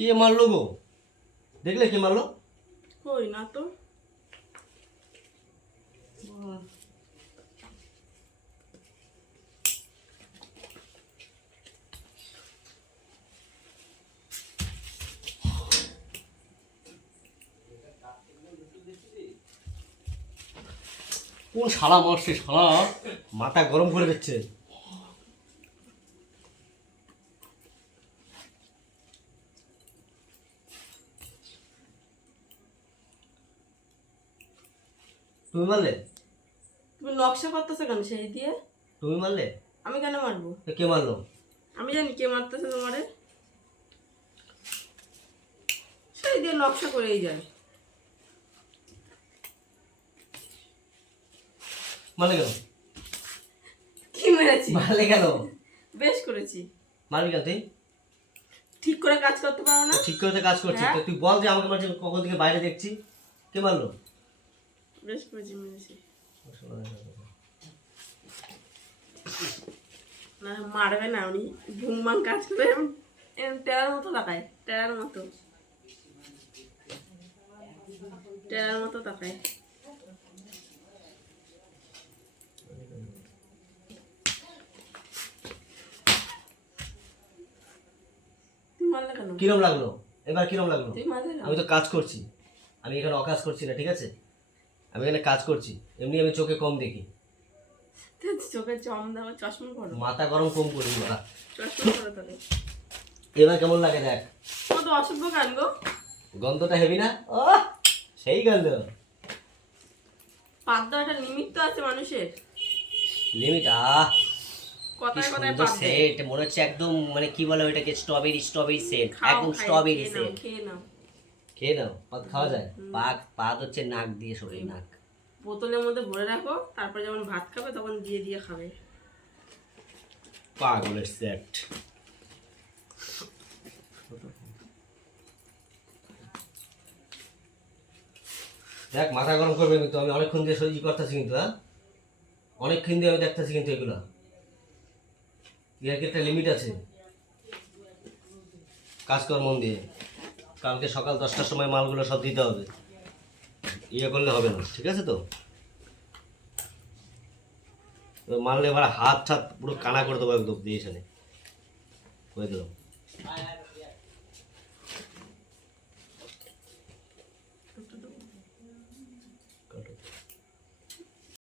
কে মারলো গো? দেখলে কে মারলো? কই না তো। কোন শালা মারছে? শালা মাথা গরম করে দিচ্ছে। তুমি মারলে? তুমি নকশা করতেছো কেন সেই দিয়ে? তুমি মারলে? আমি কেন মারবো? তো কে মারলো? আমি জানি কে মারতেছে তোমারে। সেই দিয়ে নকশা করেই যায়। মারলে কেন? কি মেরেছি? মারলে কেন? বেশ করেছি। মারবি কেন তুই? ঠিক করে কাজ করতে পারো না? ঠিক করে তো কাজ করছিস, হ্যাঁ? তো তুই বল যে আমাকে মারছিস, কখন থেকে বাইরে দেখছি। কে মারলো? বেশ করেছি, মেরেছি। না মারবে না, উনি ভুংবাং কাজ করে এরম টেরার মতো তাকায়, টেরার মতো, টেরার মতো তাকায়। তুমি মারলে কেন? কিরম লাগলো? এবার কিরম লাগলো? তুমি মারলে কেন? আমি তো কাজ করছি, আমি এখানে অকাজ করছি না, ঠিক আছে? আমি এখানে কাজ করছি, এমনি আমি চোখে কম দেখি। চোখে চম দাও, চশমা পরো, মাথা গরম কম করি না। চশমা পরো তাহলে। এবার কেমন লাগে দেখ। তোমার তো অসভ্য গান গো। গন্ধটা হেভি না? ও সেই গন্ধ। পাত দেওয়া একটা নিমিত্ত আছে মানুষের। লিমিট কি কথায় কথায় সুন্দর পাত দেয়। সেট, মনে হচ্ছে একদম, মানে কি বলে ওইটাকে, স্ট্রবেরি স্ট্রবেরি সেট, খাও, একদম খাই, স্ট্রবেরি খেয়ে নাও, সেট। খেয়ে নাও। খেয়ে নাও, পাত খাওয়া যায়? পাত পাত হচ্ছে নাক দিয়ে শরীর, নাক। বোতলের মধ্যে ভরে রাখো, তারপর যখন ভাত খাবে তখন দিয়ে দিয়ে খাবে। পাগলের সেট। দেখ মাথা গরম করবে কিন্তু, আমি অনেকক্ষণ দিয়ে সহ্য করতেছি কিন্তু, হ্যাঁ অনেকক্ষণ দিয়ে আমি দেখতেছি কিন্তু এগুলো, এর কি একটা লিমিট আছে। কাজ কর মন দিয়ে, কালকে সকাল 10টার সময় মালগুলো সব দিতে হবে, ইয়ে করলে হবে না, ঠিক আছে তো? মারলে এবার হাত ঠাত পুরো কানা করে দেবো একদম দিয়ে, এখানে করে দিলাম।